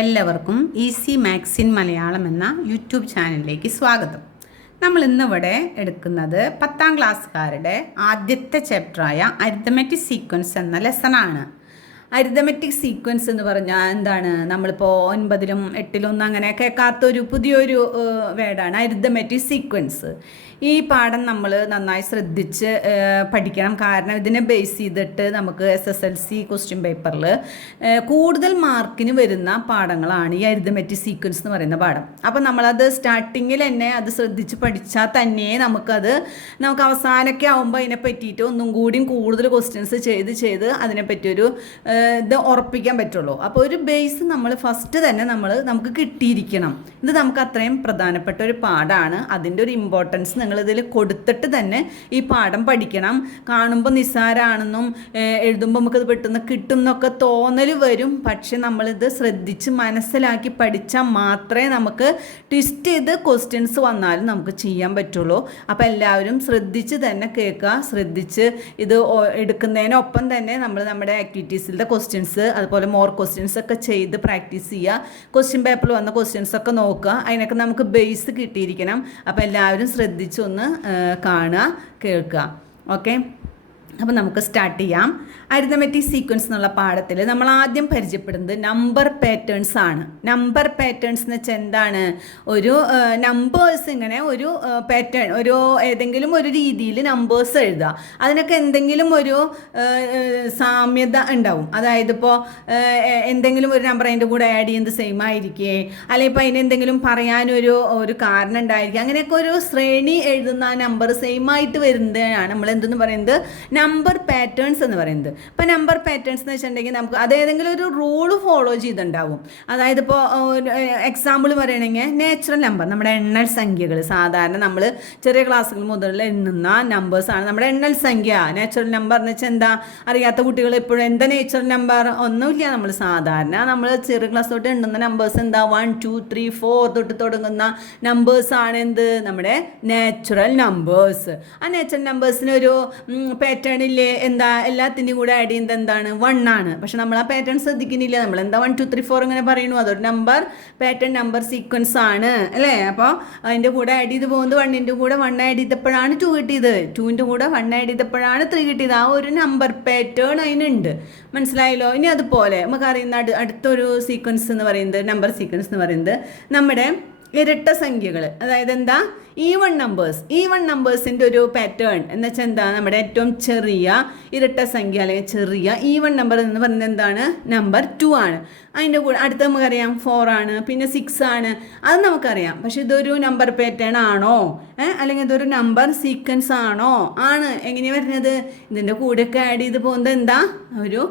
എല്ലാവർക്കും easy maths in Malayalam എന്ന YouTube ചാനലിലേക്ക് സ്വാഗതം. നമ്മൾ ഇന്നിവിടെ എടുക്കുന്നത് 10ാം ക്ലാസ്സുകാരുടെ ആദ്യത്തെ ചാപ്റ്ററായ അരിത്തമെറ്റിക് സീക്വൻസ് എന്ന ലെസണാണ്. അരിത്തമെറ്റിക് സീക്വൻസ് എന്ന് പറഞ്ഞാൽ എന്താണ്? നമ്മളിപ്പോൾ 9ലും 8ലും ഒന്നും അങ്ങനെ കേൾക്കാത്തൊരു പുതിയൊരു വേർഡാണ് അരിത്തമെറ്റിക് സീക്വൻസ്. ഈ പാഠം നമ്മൾ നന്നായി ശ്രദ്ധിച്ച് പഠിക്കണം. കാരണം ഇതിനെ ബേസ് ചെയ്തിട്ട് നമുക്ക് SSLC ക്വസ്റ്റ്യൻ പേപ്പറിൽ കൂടുതൽ മാർക്കിന് വരുന്ന പാഠങ്ങളാണ് ഈ അരിത്തമെറ്റിക് സീക്വൻസ് എന്ന് പറയുന്ന പാഠം. അപ്പോൾ നമ്മളത് സ്റ്റാർട്ടിങ്ങിൽ തന്നെ അത് ശ്രദ്ധിച്ച് പഠിച്ചാൽ തന്നെ നമുക്ക് അവസാനമൊക്കെ ആകുമ്പോൾ അതിനെ പറ്റിയിട്ട് ഒന്നും കൂടിയും കൂടുതൽ ക്വസ്റ്റ്യൻസ് ചെയ്ത് അതിനെപ്പറ്റിയൊരു ഇത് ഉറപ്പിക്കാൻ പറ്റുള്ളൂ. അപ്പോൾ ഒരു ബേസ് നമ്മൾ ഫസ്റ്റ് തന്നെ നമുക്ക് കിട്ടിയിരിക്കണം. ഇത് നമുക്ക് അത്രയും പ്രധാനപ്പെട്ട ഒരു പാഠമാണ്. അതിൻ്റെ ഒരു ഇമ്പോർട്ടൻസ് നിങ്ങളിതിൽ കൊടുത്തിട്ട് തന്നെ ഈ പാഠം പഠിക്കണം. കാണുമ്പോൾ നിസ്സാരമാണെന്നും എഴുതുമ്പോൾ നമുക്കത് പെട്ടെന്ന് കിട്ടും എന്നൊക്കെ തോന്നൽ വരും. പക്ഷെ നമ്മളിത് ശ്രദ്ധിച്ച് മനസ്സിലാക്കി പഠിച്ചാൽ മാത്രമേ നമുക്ക് ട്വിസ്റ്റ് ചെയ്ത് ക്വസ്റ്റ്യൻസ് വന്നാലും നമുക്ക് ചെയ്യാൻ പറ്റുള്ളൂ. അപ്പോൾ എല്ലാവരും ശ്രദ്ധിച്ച് തന്നെ കേൾക്കുക. ശ്രദ്ധിച്ച് ഇത് എടുക്കുന്നതിനൊപ്പം തന്നെ നമ്മുടെ ആക്ടിവിറ്റീസിലെ ക്വസ്റ്റ്യൻസ് അതുപോലെ മോർ ക്വസ്റ്റ്യൻസ് ഒക്കെ ചെയ്ത് പ്രാക്ടീസ് ചെയ്യുക. ക്വസ്റ്റ്യൻ പേപ്പറിൽ വന്ന ക്വസ്റ്റ്യൻസ് ഒക്കെ നോക്കുക. അതിനൊക്കെ നമുക്ക് ബേസ് കിട്ടിയിരിക്കണം. അപ്പോൾ എല്ലാവരും ശ്രദ്ധിച്ചൊന്ന് കാണുക, കേൾക്കുക. ഓക്കെ, അപ്പോൾ നമുക്ക് സ്റ്റാർട്ട് ചെയ്യാം. അരിത്തമെറ്റിക് സീക്വൻസ് എന്നുള്ള പാഠത്തിൽ നമ്മൾ ആദ്യം പരിചയപ്പെടുന്നത് നമ്പർ പാറ്റേൺസ് ആണ്. നമ്പർ പാറ്റേൺസ് എന്ന് വെച്ചാൽ എന്താണ്? ഒരു നമ്പേഴ്സ് ഇങ്ങനെ ഒരു പാറ്റേൺ, ഏതെങ്കിലും ഒരു രീതിയിൽ നമ്പേഴ്സ് എഴുതുക. അതിനൊക്കെ എന്തെങ്കിലും ഒരു സാമ്യത ഉണ്ടാവും. അതായത് ഇപ്പോൾ എന്തെങ്കിലും ഒരു നമ്പർ അതിൻ്റെ കൂടെ ആഡ് ചെയ്യുന്നത് സെയിം ആയിരിക്കേ, അല്ലെങ്കിൽ ഇപ്പോൾ അതിന് എന്തെങ്കിലും പറയാനൊരു കാരണം ഉണ്ടായിരിക്കും. അങ്ങനെയൊക്കെ ഒരു ശ്രേണി എഴുതുന്ന ആ നമ്പർ സെയിം ആയിട്ട് വരുന്നതാണ് നമ്മൾ എന്തെന്ന് പറയുന്നത് നമ്പർ പാറ്റേൺസ് എന്ന് പറയുന്നത്. ഇപ്പോൾ നമ്പർ പാറ്റേൺസ് എന്ന് വെച്ചിട്ടുണ്ടെങ്കിൽ നമുക്ക് അതേതെങ്കിലും ഒരു റൂള് ഫോളോ ചെയ്തിട്ടുണ്ടാവും. അതായത് ഇപ്പോൾ എക്സാമ്പിൾ പറയണമെങ്കിൽ നാച്ചുറൽ നമ്പർ, നമ്മുടെ എണ്ണൽ സംഖ്യകൾ, സാധാരണ നമ്മൾ ചെറിയ ക്ലാസ്സുകൾ മുതൽ എണ്ണുന്ന നമ്പേഴ്സാണ് നമ്മുടെ എണ്ണൽ സംഖ്യ. നാച്ചുറൽ നമ്പർ എന്ന് വെച്ചാൽ എന്താ? അറിയാത്ത കുട്ടികൾ എപ്പോഴും എന്താ നാച്ചുറൽ നമ്പർ? ഒന്നുമില്ല. നമ്മൾ ചെറിയ ക്ലാസ് തൊട്ട് എണ്ണുന്ന നമ്പേഴ്സ് എന്താ? 1 2 3 4 തൊട്ട് തുടങ്ങുന്ന നമ്പേഴ്സാണ് എന്ത്? നമ്മുടെ നാച്ചുറൽ നമ്പേഴ്സ്. ആ നാച്ചുറൽ നമ്പേഴ്സിനൊരു പാറ്റേണില്ലേ? എന്താ? എല്ലാത്തിൻ്റെയും കൂടെ ആഡ് ചെയ്യുന്നത് എന്താണ്? 1 ആണ്. പക്ഷെ നമ്മൾ ആ പാറ്റേൺ ശ്രദ്ധിക്കുന്നില്ല. നമ്മൾ എന്താ 1 2 3 4 ഇങ്ങനെ പറയുന്നു? അതൊരു നമ്പർ പാറ്റേൺ, നമ്പർ സീക്വൻസ് ആണ് അല്ലേ? അപ്പോൾ അതിൻ്റെ കൂടെ ആഡ് ചെയ്ത് പോകുന്നത് 1ൻ്റെ കൂടെ 1 ആഡ് ചെയ്തപ്പോഴാണ് 2 കിട്ടിയത്, 2ൻ്റെ കൂടെ 1 ആഡ് ചെയ്തപ്പോഴാണ് 3 കിട്ടിയത്. ആ ഒരു നമ്പർ പാറ്റേൺ അതിനുണ്ട്. മനസ്സിലായല്ലോ? ഇനി അതുപോലെ നമുക്ക് അറിയുന്ന അടുത്തൊരു സീക്വൻസ് എന്ന് പറയുന്നത്, നമ്പർ സീക്വൻസ് എന്ന് പറയുന്നത് നമ്മുടെ ഇരട്ട സംഖ്യകൾ. അതായത് എന്താ? ഈവൺ നമ്പേഴ്സിൻ്റെ ഒരു പാറ്റേൺ എന്ന് വെച്ചാൽ എന്താ? നമ്മുടെ ഏറ്റവും ചെറിയ ഇരട്ട സംഖ്യ അല്ലെങ്കിൽ ചെറിയ ഈവൺ നമ്പർ എന്ന് പറയുന്നത് എന്താണ്? നമ്പർ 2 ആണ്. അതിൻ്റെ കൂടെ അടുത്ത് നമുക്കറിയാം 4 ആണ്, പിന്നെ 6 ആണ്. അത് നമുക്കറിയാം. പക്ഷെ ഇതൊരു നമ്പർ പാറ്റേൺ ആണോ? അല്ലെങ്കിൽ ഇതൊരു നമ്പർ സീക്വൻസ് ആണോ? ആണ്. എങ്ങനെയാണ് വരുന്നത്? ഇതിൻ്റെ കൂടെയൊക്കെ ആഡ് ചെയ്ത് പോകുന്നത് എന്താ? ഒരു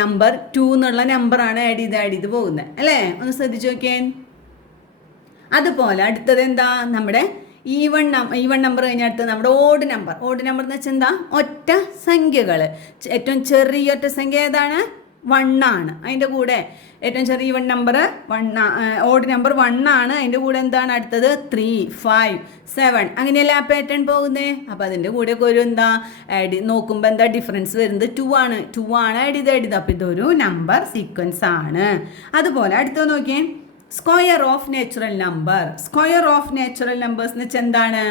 നമ്പർ 2 എന്നുള്ള നമ്പറാണ് ആഡ് ചെയ്ത് പോകുന്നത് അല്ലേ? ഒന്ന് ശ്രദ്ധിച്ച് നോക്കിയേ. അതുപോലെ അടുത്തത് എന്താ? നമ്മുടെ ഈവൺ നമ്പർ കഴിഞ്ഞിട്ട് നമ്മുടെ ഓഡ് നമ്പർ എന്ന് വെച്ചാൽ എന്താ? ഒറ്റ സംഖ്യകൾ. ഏറ്റവും ചെറിയ ഒറ്റ സംഖ്യ ഏതാണ്? 1 ആണ്. അതിൻ്റെ കൂടെ ഏറ്റവും ചെറിയ ഈവൺ നമ്പർ 1, ഓഡ് നമ്പർ 1 ആണ്. അതിൻ്റെ കൂടെ എന്താണ് അടുത്തത്? 3 5 7 അങ്ങനെയല്ല ആ പാറ്റേൺ പോകുന്നത്. അപ്പോൾ അതിൻ്റെ കൂടെയൊക്കെ ഒരു എന്താ നോക്കുമ്പോൾ എന്താ ഡിഫറൻസ് വരുന്നത്? 2 ആണ് ആഡ് ചെയ്ത്. അപ്പോൾ ഇതൊരു നമ്പർ സീക്വൻസ് ആണ്. അതുപോലെ അടുത്തത് നോക്കിയേ, സ്ക്വയർ ഓഫ് നാച്ചുറൽ നമ്പേഴ്സ് എന്ന് വെച്ചാൽ എന്താണ്?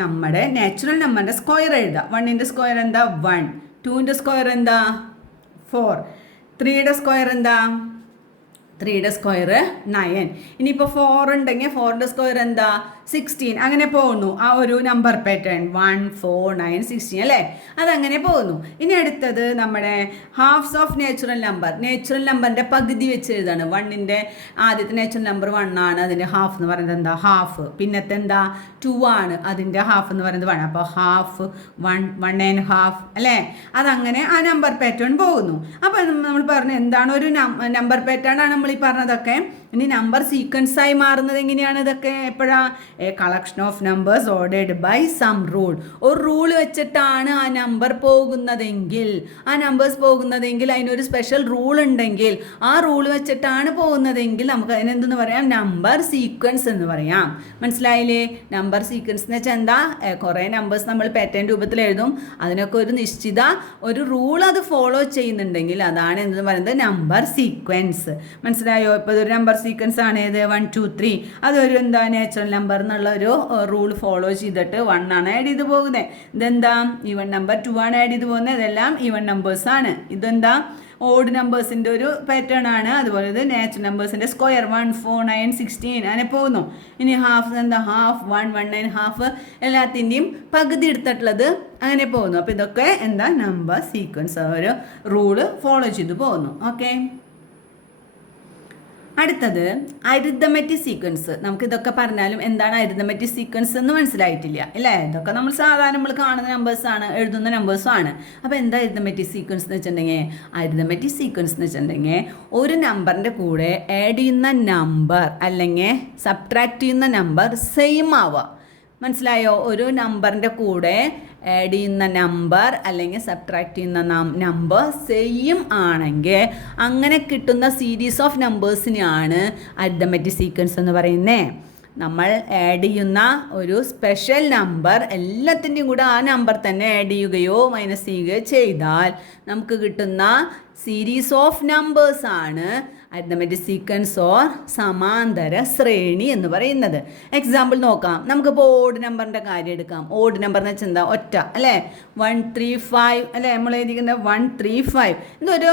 നമ്മുടെ നാച്ചുറൽ നമ്പറിൻ്റെ സ്ക്വയർ എഴുതുക. 1ൻ്റെ സ്ക്വയർ എന്താ? 1, 2ൻ്റെ സ്ക്വയർ എന്താ? 4, 3യുടെ സ്ക്വയർ എന്താ? 3യുടെ സ്ക്വയർ 9. ഇനിയിപ്പോൾ 4 ഉണ്ടെങ്കിൽ 4ൻ്റെ സ്ക്വയർ എന്താ? 16. അങ്ങനെ പോകുന്നു ആ ഒരു നമ്പർ പാറ്റേൺ. 1 4 9 16 അല്ലേ? അതങ്ങനെ പോകുന്നു. ഇനി അടുത്തത് നമ്മുടെ ഹാഫ്സ് ഓഫ് നാച്ചുറൽ നമ്പറിൻ്റെ പകുതി വെച്ച് എഴുതാണ്. 1ൻ്റെ ആദ്യത്തെ നാച്ചുറൽ നമ്പർ 1 ആണ്, അതിൻ്റെ ഹാഫ് എന്ന് പറയുന്നത് എന്താ? ഹാഫ്. പിന്നത്തെ എന്താ? 2 ആണ്, അതിൻ്റെ ഹാഫ് എന്ന് പറയുന്നത് 1. അപ്പോൾ ഹാഫ് 1 1.5 അല്ലേ? അതങ്ങനെ ആ നമ്പർ പാറ്റേൺ പോകുന്നു. അപ്പോൾ നമ്മൾ പറഞ്ഞു എന്താണ് ഒരു നമ്പർ പാറ്റേൺ ആണ് നമ്മൾ ഈ പറഞ്ഞതൊക്കെ. ഇനി നമ്പർ സീക്വൻസായി മാറുന്നത് എങ്ങനെയാണ്? ഇതൊക്കെ എപ്പോഴാണ്? A collection of numbers ordered by some rule. ഒരു റൂൾ വെച്ചിട്ടാണ് ആ നമ്പർ പോകുന്നതെങ്കിൽ, ആ നമ്പേഴ്സ് പോകുന്നതെങ്കിൽ അതിനൊരു സ്പെഷ്യൽ റൂൾ ഉണ്ടെങ്കിൽ, ആ റൂൾ വെച്ചിട്ടാണ് പോകുന്നതെങ്കിൽ നമുക്ക് അതിനെന്തെന്ന് പറയാം? നമ്പർ സീക്വൻസ് എന്ന് പറയാം. മനസ്സിലായില്ലേ? നമ്പർ സീക്വൻസ് എന്ന് വെച്ചാൽ എന്താ? കുറേ നമ്പേഴ്സ് നമ്മൾ പാറ്റേൺ രൂപത്തിൽ എഴുതും. അതിനൊക്കെ ഒരു നിശ്ചിത ഒരു റൂൾ അത് ഫോളോ ചെയ്യുന്നുണ്ടെങ്കിൽ അതാണ് എന്തെന്ന് പറയുന്നത്? Number sequence. മനസ്സിലായോ? ഇപ്പോൾ ഇതൊരു നമ്പർ സീക്വൻസ് ആണ്. ഏത്? 1 2 3. അതൊരു എന്താ? നാച്ചുറൽ നമ്പർ എന്നുള്ള ഒരു റൂൾ ഫോളോ ചെയ്തിട്ട് 1 ആണ് ആഡ് ചെയ്ത് പോകുന്നത്. ഇതെന്താ? ഈവൺ നമ്പർ 2 ആണ് ആഡ് ചെയ്ത് പോകുന്നത്. ഇതെല്ലാം ഈവൺ നമ്പേഴ്സ് ആണ്. ഇതെന്താ? ഓഡ് നമ്പേഴ്സിൻ്റെ ഒരു പാറ്റേൺ ആണ്. അതുപോലെ ഇത് നാച്ചുറൽ നമ്പേഴ്സിൻ്റെ സ്ക്വയർ 1 4 9 16 അങ്ങനെ പോകുന്നു. ഇനി ഹാഫ് എന്താ? ഹാഫ് 1 1 9 ഹാഫ് എല്ലാത്തിൻ്റെയും പകുതി എടുത്തിട്ടുള്ളത് അങ്ങനെ പോകുന്നു. അപ്പോൾ ഇതൊക്കെ എന്താ? നമ്പർ സീക്വൻസ്, ഒരു റൂള് ഫോളോ ചെയ്ത് പോകുന്നു. ഓക്കെ, അടുത്തത് അരിത്തമെറ്റിക് സീക്വൻസ്. നമുക്കിതൊക്കെ പറഞ്ഞാലും എന്താണ് അരിത്തമെറ്റിക് സീക്വൻസ് എന്ന് മനസ്സിലായിട്ടില്ല അല്ലേ? ഇതൊക്കെ നമ്മൾ സാധാരണ നമ്മൾ കാണുന്ന നമ്പേഴ്സാണ്, എഴുതുന്ന നമ്പേഴ്സുമാണ്. അപ്പോൾ എന്താ അരിത്തമെറ്റിക് സീക്വൻസ് എന്ന് വെച്ചിട്ടുണ്ടെങ്കിൽ? അരിത്തമെറ്റിക് സീക്വൻസ് എന്ന് വെച്ചിട്ടുണ്ടെങ്കിൽ ഒരു നമ്പറിൻ്റെ കൂടെ ആഡ് ചെയ്യുന്ന നമ്പർ അല്ലെങ്കിൽ സബ്ട്രാക്ട് ചെയ്യുന്ന നമ്പർ സെയിം ആവുക. മനസ്സിലായോ? ഒരു നമ്പറിൻ്റെ കൂടെ ആഡ് ചെയ്യുന്ന നമ്പർ അല്ലെങ്കിൽ സബ്ട്രാക്ട് ചെയ്യുന്ന നമ്പർ സെയിം ആണെങ്കിൽ അങ്ങനെ കിട്ടുന്ന സീരീസ് ഓഫ് നമ്പേഴ്സിനെയാണ് അരിത്തമെറ്റിക് സീക്വൻസ് എന്ന് പറയുന്നത്. നമ്മൾ ആഡ് ചെയ്യുന്ന ഒരു സ്പെഷ്യൽ നമ്പർ എല്ലാത്തിൻ്റെയും കൂടെ ആ നമ്പർ തന്നെ ആഡ് ചെയ്യുകയോ മൈനസ് ചെയ്യുകയോ ചെയ്താൽ നമുക്ക് കിട്ടുന്ന സീരീസ് ഓഫ് നമ്പേഴ്സ് ആണ് അരിത്തമെറ്റിക് സീക്വൻസ് ഓർ സമാന്തര ശ്രേണി എന്ന് പറയുന്നത്. എക്സാമ്പിൾ നോക്കാം. നമുക്കിപ്പോൾ ഓഡ് നമ്പറിൻ്റെ കാര്യം എടുക്കാം. ഓഡ് നമ്പർ എന്ന് വെച്ചാൽ എന്താ? ഒറ്റ അല്ലേ? 1 3 5 അല്ലേ? നമ്മൾ എഴുതിക്കുന്നത് 1 3 5. ഇതൊരു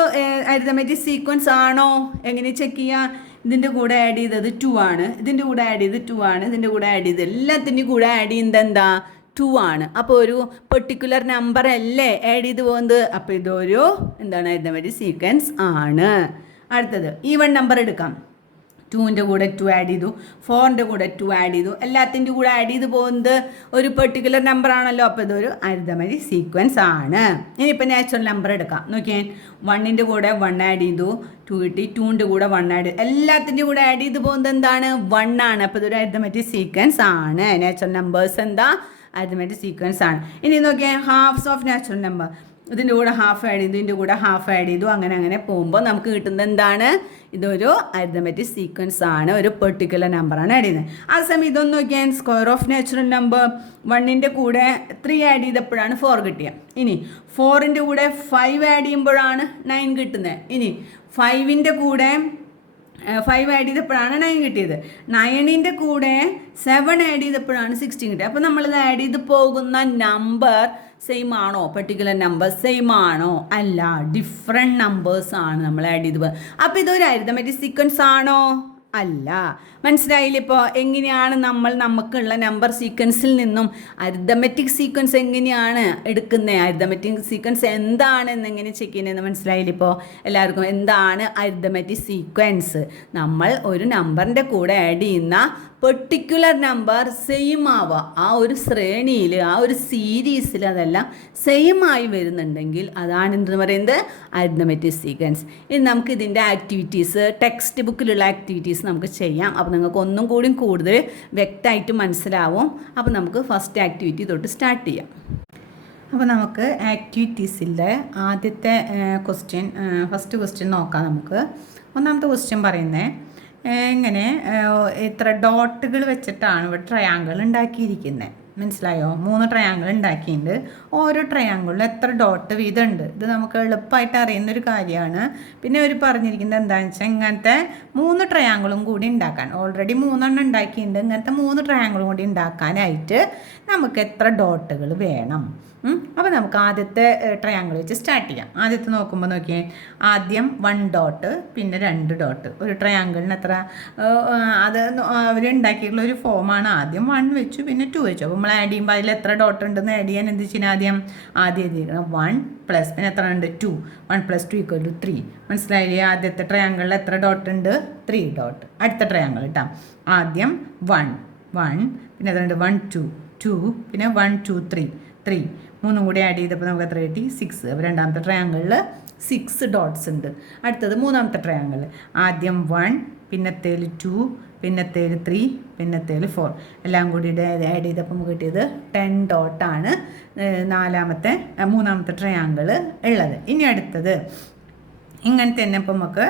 അരിത്തമെറ്റിക് സീക്വൻസ് ആണോ? എങ്ങനെ ചെക്ക് ചെയ്യാം? ഇതിൻ്റെ കൂടെ ആഡ് ചെയ്തത് 2 ആണ്, ഇതിൻ്റെ കൂടെ ആഡ് ചെയ്ത് 2 ആണ്, ഇതിൻ്റെ കൂടെ ആഡ് ചെയ്ത് എല്ലാത്തിൻ്റെയും കൂടെ ആഡ് ചെയ്യുന്നത് എന്താ? 2 ആണ്. അപ്പോൾ ഒരു പെർട്ടിക്കുലർ നമ്പർ അല്ലേ ആഡ് ചെയ്ത് പോകുന്നത്? അപ്പോൾ ഇതൊരു എന്താണ്? അരിത്തമെറ്റിക് സീക്വൻസ് ആണ്. അടുത്തത് ഈവൺ നമ്പർ എടുക്കാം. 2ൻ്റെ കൂടെ 2 ആഡ് ചെയ്തു, 4ൻ്റെ കൂടെ 2 ആഡ് ചെയ്തു, എല്ലാത്തിൻ്റെ കൂടെ ആഡ് ചെയ്ത് പോകുന്നത് ഒരു പെർട്ടിക്കുലർ നമ്പർ ആണല്ലോ. അപ്പോൾ ഇതൊരു അരിത്തമെറ്റിക് സീക്വൻസ് ആണ്. ഇനിയിപ്പോൾ നാച്ചുറൽ നമ്പർ എടുക്കാം. നോക്കിയേ, 1ൻ്റെ കൂടെ 1 ആഡ് ചെയ്തു, 2 കിട്ടി, 2ൻ്റെ കൂടെ 1 ആഡ് ചെയ്തു, എല്ലാത്തിൻ്റെ കൂടെ ആഡ് ചെയ്ത് പോകുന്നത് എന്താണ്? 1 ആണ്. അപ്പോൾ ഇതൊരു അരിത്തമെറ്റിക് സീക്വൻസ് ആണ്. നാച്ചുറൽ നമ്പേഴ്സ് എന്താ? അരിത്തമെറ്റിക് സീക്വൻസ് ആണ്. ഇനി നോക്കിയേ, ഹാഫ്സ് ഓഫ് നാച്ചുറൽ നമ്പർ. ഇതിൻ്റെ കൂടെ ഹാഫ് ആഡ് ചെയ്തു, ഇതിൻ്റെ കൂടെ ഹാഫ് ആഡ് ചെയ്തു, അങ്ങനെ അങ്ങനെ പോകുമ്പോൾ നമുക്ക് കിട്ടുന്നത് എന്താണ്? ഇതൊരു അരിത്തമെറ്റിക് സീക്വൻസ് ആണ്. ഒരു പെർട്ടിക്കുലർ നമ്പറാണ് ആഡ് ചെയ്യുന്നത്. അതേസമയം ഇതൊന്ന് നോക്കിയാൽ സ്ക്വയർ ഓഫ് നാച്ചുറൽ നമ്പർ 1ൻ്റെ കൂടെ 3 ആഡ് ചെയ്തപ്പോഴാണ് 4 കിട്ടിയത്. ഇനി 4ൻ്റെ കൂടെ 5 ആഡ് ചെയ്യുമ്പോഴാണ് 9 കിട്ടുന്നത്. ഇനി 5ൻ്റെ കൂടെ 5 ആഡ് ചെയ്തപ്പോഴാണ് 9 കിട്ടിയത്. 9ൻ്റെ കൂടെ 7 ആഡ് ചെയ്തപ്പോഴാണ് 16 കിട്ടിയത്. അപ്പോൾ നമ്മളിത് ആഡ് ചെയ്ത് പോകുന്ന നമ്പർ സെയിം ആണോ? പെർട്ടിക്കുലർ നമ്പർ സെയിം ആണോ? അല്ല, ഡിഫറെൻറ്റ് നമ്പേഴ്സ് ആണ് നമ്മൾ ആഡ് ചെയ്ത് പോകുന്നത്. അപ്പോൾ ഇതൊരു അരിത്തമെറ്റിക് സീക്വൻസ് ആണോ? അല്ല. മനസ്സിലായില്ല? ഇപ്പോൾ എങ്ങനെയാണ് നമ്മൾ നമുക്കുള്ള നമ്പർ സീക്വൻസിൽ നിന്നും അരിത്തമെറ്റിക് സീക്വൻസ് എങ്ങനെയാണ് എടുക്കുന്നത്? അരിത്തമെറ്റിക് സീക്വൻസ് എന്താണെന്ന് എങ്ങനെ ചെക്ക് ചെയ്യുന്നതെന്ന് മനസ്സിലായില്ല? ഇപ്പോൾ എല്ലാവർക്കും എന്താണ് അരിത്തമെറ്റിക് സീക്വൻസ്? നമ്മൾ ഒരു നമ്പറിൻ്റെ കൂടെ ആഡ് ചെയ്യുന്ന പെർട്ടിക്കുലർ നമ്പർ സെയിം ആവുക, ആ ഒരു ശ്രേണിയിൽ ആ ഒരു സീരീസിൽ അതെല്ലാം സെയിം ആയി വരുന്നുണ്ടെങ്കിൽ അതാണ് എന്തെന്ന് പറയുന്നത്? Arithmetic sequence. ഇനി നമുക്ക് ഇതിൻ്റെ ആക്ടിവിറ്റീസ് ടെക്സ്റ്റ് ബുക്കിലുള്ള ആക്ടിവിറ്റീസ് നമുക്ക് ചെയ്യാം. അപ്പോൾ നിങ്ങൾക്ക് ഒന്നും കൂടി കൂടുതൽ വ്യക്തമായിട്ട് മനസ്സിലാവും. അപ്പോൾ നമുക്ക് ഫസ്റ്റ് ആക്ടിവിറ്റി തൊട്ട് സ്റ്റാർട്ട് ചെയ്യാം. അപ്പോൾ നമുക്ക് ആക്ടിവിറ്റീസിലെ ആദ്യത്തെ ഫസ്റ്റ് ക്വസ്റ്റ്യൻ നോക്കാം. നമുക്ക് ഒന്നാമത്തെ ക്വസ്റ്റ്യൻ പറയുന്നത് ഇങ്ങനെ ഇത്ര ഡോട്ടുകൾ വെച്ചിട്ടാണ് ഇവിടെ ട്രയാങ്കിൾ ഉണ്ടാക്കിയിരിക്കുന്നത്. മനസ്സിലായോ? 3 ട്രയാങ്കിൾ ഉണ്ടാക്കിയിട്ടുണ്ട്. ഓരോ ട്രയാങ്കിളിലും എത്ര ഡോട്ട് വീതം ഉണ്ട്? ഇത് നമുക്ക് എളുപ്പമായിട്ട് അറിയുന്നൊരു കാര്യമാണ്. പിന്നെ അവർ പറഞ്ഞിരിക്കുന്നത് എന്താണെന്ന് വെച്ചാൽ ഇങ്ങനത്തെ 3 ട്രയാങ്കിളും കൂടി ഉണ്ടാക്കാൻ, ഓൾറെഡി 3 എണ്ണം ഉണ്ടാക്കിയിട്ടുണ്ട്, ഇങ്ങനത്തെ 3 ട്രയാങ്കിളും കൂടി ഉണ്ടാക്കാനായിട്ട് നമുക്ക് എത്ര ഡോട്ടുകൾ വേണം? അപ്പോൾ നമുക്ക് ആദ്യത്തെ ട്രയാങ്കിൾ വെച്ച് സ്റ്റാർട്ട് ചെയ്യാം. ആദ്യത്തെ നോക്കുമ്പോൾ നോക്കിയേ, ആദ്യം 1 ഡോട്ട്, പിന്നെ 2 ഡോട്ട്. ഒരു ട്രയാങ്കിളിന് എത്ര? അത് അവരുണ്ടാക്കിയിട്ടുള്ള ഒരു ഫോമാണ്. ആദ്യം 1 വെച്ചു, പിന്നെ 2 വെച്ചു. അപ്പോൾ നമ്മൾ ആഡ് ചെയ്യുമ്പോൾ അതിൽ എത്ര ഡോട്ട് ഉണ്ടെന്ന് ആഡ് ചെയ്യാൻ എന്ത് ചെയ്യണം? ആദ്യം എഴുതിയിരിക്കണം 1 പ്ലസ് പിന്നെ എത്ര ഉണ്ട്? 2. 1 + 2 = 3. മനസ്സിലായില്ലേ? ആദ്യത്തെ ട്രയാങ്കിളിൽ എത്ര ഡോട്ട് ഉണ്ട്? 3 ഡോട്ട്. അടുത്ത ട്രയാങ്കിൾ കേട്ടോ, ആദ്യം 1 1, പിന്നെ എത്ര ഉണ്ട്? 1 2 2, പിന്നെ 1 2 3 3 മൂന്നും കൂടി ആഡ് ചെയ്തപ്പോൾ നമുക്ക് എത്ര കിട്ടി 6. അപ്പോൾ രണ്ടാമത്തെ ട്രയാങ്കിളിൽ 6 ഡോട്ട്സ് ഉണ്ട്. അടുത്തത് മൂന്നാമത്തെ ട്രയാങ്കിൾ ആദ്യം 1 പിന്നത്തേൽ 2 പിന്നത്തേൽ 3 പിന്നത്തേൽ 4 എല്ലാം കൂടി ആഡ് ചെയ്തപ്പോൾ നമുക്ക് കിട്ടിയത് 10 ഡോട്ടാണ് മൂന്നാമത്തെ ട്രയാങ്കിൾ ഉള്ളത്. ഇനി അടുത്തത് ഇങ്ങനെ തന്നെ ഇപ്പം നമുക്ക്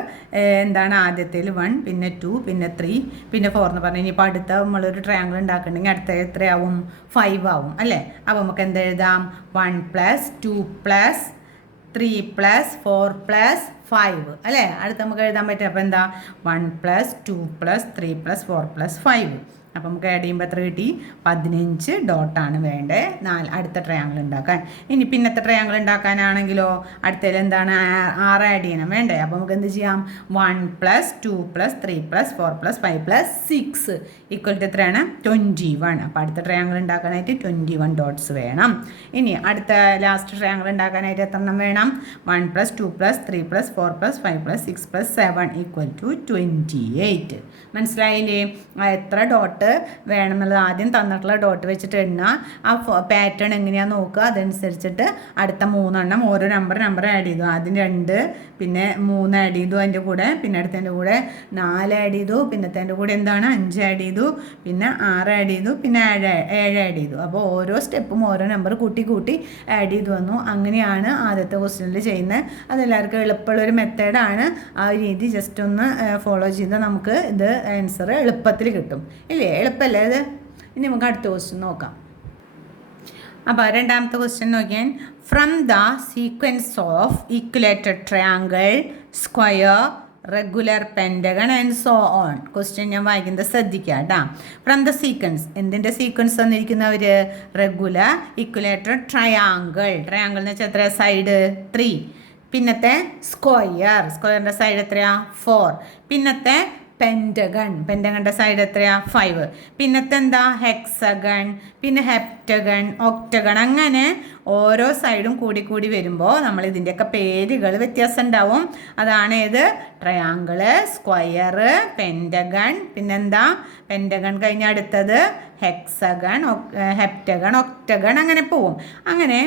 എന്താണ് ആദ്യത്തേൽ 1 പിന്നെ 2 പിന്നെ 3 പിന്നെ 4 എന്ന് പറഞ്ഞാൽ ഇനിയിപ്പോൾ അടുത്ത നമ്മളൊരു ട്രയാങ്കിൾ ഉണ്ടാക്കണമെങ്കിൽ അടുത്ത എത്രയാവും 5 ആവും അല്ലേ. അപ്പോൾ നമുക്ക് എന്ത് എഴുതാം 1 + 2 + 3 + 4 + 5 അല്ലേ. അടുത്ത് നമുക്ക് എഴുതാൻ പറ്റും. അപ്പോൾ എന്താ 1 + 2 + 3 + 4 + 5. അപ്പോൾ നമുക്ക് ആഡ് ചെയ്യുമ്പോൾ എത്ര കിട്ടി 15 ഡോട്ടാണ് വേണ്ടത് അടുത്ത ട്രയാങ്കിൾ ഉണ്ടാക്കാൻ. ഇനി പിന്നത്തെ ട്രയാങ്കിൾ ഉണ്ടാക്കാനാണെങ്കിലോ അടുത്തതിൽ എന്താണ് 6 ആഡ് ചെയ്യണം വേണ്ടേ. അപ്പോൾ നമുക്ക് എന്ത് ചെയ്യാം 1 + 2 + 3 + 4 + 5 + 6 = എത്രയാണ് 21. അപ്പോൾ അടുത്ത ട്രയാങ്കിൾ ഉണ്ടാക്കാനായിട്ട് 21 ഡോട്ട്സ് വേണം. ഇനി അടുത്ത ലാസ്റ്റ് ട്രയാങ്കിൾ ഉണ്ടാക്കാനായിട്ട് എത്ര എണ്ണം വേണം 1 + 2 + 3 + 4 + 5 + 6 + 7 = 28. മനസ്സിലായില്ലേ. എത്ര ഡോട്ട് വേണമെന്നുള്ളത് ആദ്യം തന്നിട്ടുള്ള ഡോട്ട് വെച്ചിട്ട് എണ്ണുക. ആ പാറ്റേൺ എങ്ങനെയാണെന്ന് നോക്കുക. അതനുസരിച്ചിട്ട് അടുത്ത 3 എണ്ണം ഓരോ നമ്പർ ആഡ് ചെയ്തു. ആദ്യം 2 പിന്നെ 3 ആഡ് ചെയ്തു അതിൻ്റെ കൂടെ, പിന്നെ അടുത്തതിൻ്റെ കൂടെ 4 ആഡ് ചെയ്തു, പിന്നത്തെ കൂടെ എന്താണ് 5 ആഡ് ചെയ്തു, പിന്നെ 6 ആഡ് ചെയ്തു, പിന്നെ 7 ആഡ് ചെയ്തു. അപ്പോൾ ഓരോ സ്റ്റെപ്പും ഓരോ നമ്പർ കൂട്ടി ആഡ് ചെയ്തു വന്നു. അങ്ങനെയാണ് ആദ്യത്തെ ക്വസ്റ്റ്യനിൽ ചെയ്യുന്നത്. അതെല്ലാവർക്കും എളുപ്പമുള്ളൊരു മെത്തേഡാണ്. ആ രീതി ജസ്റ്റ് ഒന്ന് ഫോളോ ചെയ്താൽ നമുക്ക് ഇത് ആൻസർ എളുപ്പത്തിൽ കിട്ടും ഇല്ലേ. എളുപ്പമല്ലേ ഇത്. ഇനി നമുക്ക് അടുത്ത ക്വസ്റ്റ്യൻ നോക്കാം. അപ്പോൾ രണ്ടാമത്തെ ക്വസ്റ്റ്യൻ നോക്കിയാൽ from the sequence of equilateral triangle square regular pentagon and so on. Question ഞാൻ വായിക്കുന്നത് ശ്രദ്ധിക്കുക കേട്ടോ. ഫ്രം ദ സീക്വൻസ് എന്തിൻ്റെ സീക്വൻസ് തന്നിരിക്കുന്നവർ റെഗുലർ ഇക്വലേറ്റഡ് ട്രയാങ്കിൾ എന്ന് വെച്ചാൽ എത്ര സൈഡ് 3, പിന്നത്തെ സ്ക്വയറിൻ്റെ സൈഡ് എത്രയാ 4, പിന്നത്തെ പെൻറ്റഗണിൻ്റെ സൈഡ് എത്രയാ 5, പിന്നത്തെ എന്താ ഹെക്സഗൺ, പിന്നെ ഹെപ്റ്റഗൺ, ഒക്ടഗൺ, അങ്ങനെ ഓരോ സൈഡും കൂടി വരുമ്പോൾ നമ്മൾ ഇതിൻ്റെയൊക്കെ പേരുകൾ വ്യത്യാസം ഉണ്ടാവും. അതാണ് ഏത് ട്രയാങ്കിള്, സ്ക്വയർ, പെൻറ്റഗൺ, പിന്നെന്താ പെൻറ്റഗൺ കഴിഞ്ഞ അടുത്തത് ഹെക്സഗൺ, ഹെപ്റ്റഗൺ, ഒക്ടഗൺ, അങ്ങനെ പോവും. അങ്ങനെ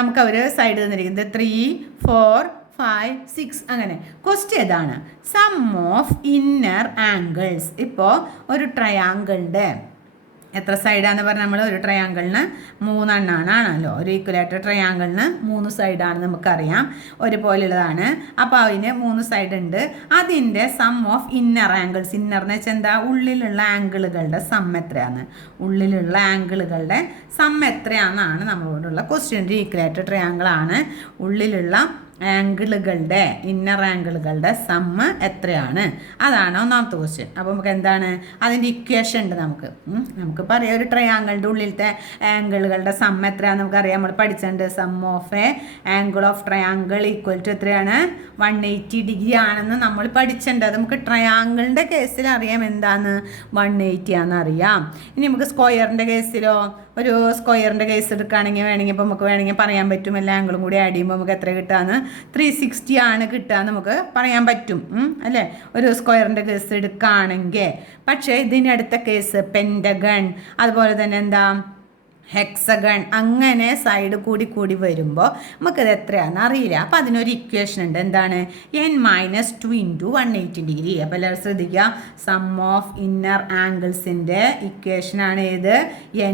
നമുക്ക് അവർ സൈഡ് തന്നിരിക്കുന്നത് 3, 4, 5, 6 അങ്ങനെ. ക്വസ്റ്റ്യൻ ഏതാണ് സം ഓഫ് ഇന്നർ ആംഗിൾസ്. ഇപ്പോൾ ഒരു ട്രയാങ്കിളിൻ്റെ എത്ര സൈഡാന്ന് പറഞ്ഞാൽ നമ്മൾ ഒരു ട്രയാങ്കിളിന് 3 എണ്ണമാണല്ലോ. ഒരു ഈക്വലേറ്റഡ് ട്രയാങ്കിളിന് 3 സൈഡാണ് നമുക്കറിയാം, ഒരുപോലുള്ളതാണ്. അപ്പോൾ അതിന് 3 സൈഡ് ഉണ്ട്. അതിൻ്റെ sum of inner angles. Inner എന്ന് വെച്ചാൽ എന്താ ഉള്ളിലുള്ള ആംഗിളുകളുടെ സം എത്രയാണ്, ഉള്ളിലുള്ള ആംഗിളുകളുടെ സം എത്രയാണെന്നാണ് നമ്മളോടുള്ള ക്വസ്റ്റ്യൻ. ഒരു ഈക്വലേറ്റഡ് ട്രയാങ്കിളാണ്. ഉള്ളിലുള്ള ആംഗിളുകളുടെ ഇന്നർ ആംഗിളുകളുടെ സമ്മ് എത്രയാണ്, അതാണ് ഒന്നാമത്തെ ക്വസ്റ്റ്യൻ. അപ്പോൾ നമുക്ക് എന്താണ് അതിൻ്റെ ഇക്വേഷൻ ഉണ്ട്. നമുക്ക് പറയാം ഒരു ട്രയാങ്കിളിൻ്റെ ഉള്ളിലത്തെ ആംഗിളുകളുടെ സമ്മ് എത്രയാണെന്ന് നമുക്കറിയാം. നമ്മൾ പഠിച്ചിട്ടുണ്ട് sum of a angle of triangle equal to എത്രയാണ് 180 ഡിഗ്രി ആണെന്ന് നമ്മൾ പഠിച്ചിട്ടുണ്ട്. അത് നമുക്ക് ട്രയാങ്കിളിൻ്റെ കേസിൽ അറിയാം എന്താണ് 180 ആണെന്ന് അറിയാം. ഇനി നമുക്ക് സ്ക്വയറിൻ്റെ കേസിലോ ഒരു സ്ക്വയറിൻ്റെ കേസ് എടുക്കുകയാണെങ്കിൽ ഇപ്പോൾ നമുക്ക് വേണമെങ്കിൽ പറയാൻ പറ്റും എല്ലാ ആംഗിളും കൂടി ആഡ് ചെയ്യുമ്പോൾ നമുക്ക് എത്ര കിട്ടാന്ന് 360 ആണ് കിട്ടുക നമുക്ക് പറയാൻ പറ്റും അല്ലേ, ഒരു സ്ക്വയറിൻ്റെ കേസ് എടുക്കുകയാണെങ്കിൽ. പക്ഷേ ഇതിനടുത്ത കേസ് പെൻറ്റഗൺ, അതുപോലെ തന്നെ എന്താ ഹെക്സഗൺ, അങ്ങനെ സൈഡ് കൂടി വരുമ്പോൾ നമുക്കത് എത്രയാണെന്ന് അറിയില്ല. അപ്പോൾ അതിനൊരു ഇക്വേഷൻ ഉണ്ട്. എന്താണ് n-2 × 180 ഡിഗ്രി. അപ്പോൾ എല്ലാവരും ശ്രദ്ധിക്കുക, സം ഓഫ് ഇന്നർ ആംഗിൾസിൻ്റെ ഇക്വേഷനാണ് ഏത്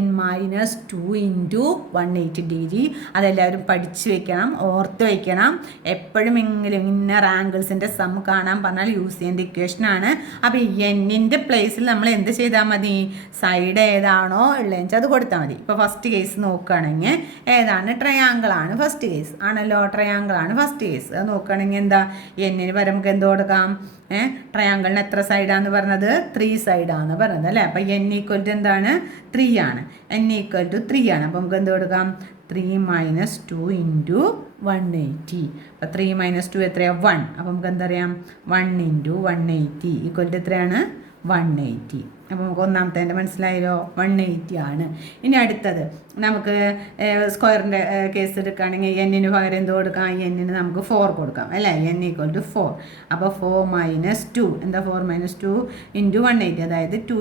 n-2 × 180 ഡിഗ്രി. അതെല്ലാവരും പഠിച്ചു വെക്കണം, ഓർത്ത് വയ്ക്കണം. എപ്പോഴും എങ്കിലും ഇന്നർ ആംഗിൾസിൻ്റെ സം കാണാൻ പറഞ്ഞാൽ യൂസ് ചെയ്യേണ്ട ഇക്വേഷനാണ്. അപ്പോൾ എന്നിൻ്റെ പ്ലേസിൽ നമ്മൾ എന്ത് ചെയ്താൽ മതി, സൈഡ് ഏതാണോ ഉള്ളതെന്ന് വെച്ചാൽ അത് കൊടുത്താൽ മതി. ഇപ്പോൾ ഫസ്റ്റ് കേസ് നോക്കുകയാണെങ്കിൽ ഏതാണ് ട്രയാങ്കിളാണ് ഫസ്റ്റ് കേസ് ആണല്ലോ, ട്രയാങ്കിളാണ് ഫസ്റ്റ് കേസ്. അത് നോക്കുകയാണെങ്കിൽ എന്താ എന്നിന് പകരം നമുക്ക് എന്ത് കൊടുക്കാം, ട്രയാങ്കിളിന് എത്ര സൈഡാന്ന് പറഞ്ഞത് 3 സൈഡാന്ന് പറഞ്ഞത് അല്ലേ. അപ്പം n = എന്താണ് 3 ആണ്, n = 3 ആണ്. അപ്പം നമുക്ക് എന്ത് കൊടുക്കാം 3 - 2 × 180. അപ്പം 3 - 2 എത്രയാണ് 1. അപ്പം നമുക്ക് എന്തറിയാം 1 × 180 = എത്രയാണ് 180. അപ്പോൾ നമുക്ക് ഒന്നാമത്തെ മനസ്സിലായല്ലോ 180 ആണ്. ഇനി അടുത്തത് നമുക്ക് സ്ക്വയറിൻ്റെ കേസ് എടുക്കുകയാണെങ്കിൽ എന്നിന് പകരം എന്ത് കൊടുക്കാം, എന്നിന് നമുക്ക് 4 കൊടുക്കാം അല്ലേ, n = 4. അപ്പോൾ 4 - 2 എന്താ 4 - 2 × 180, അതായത് 2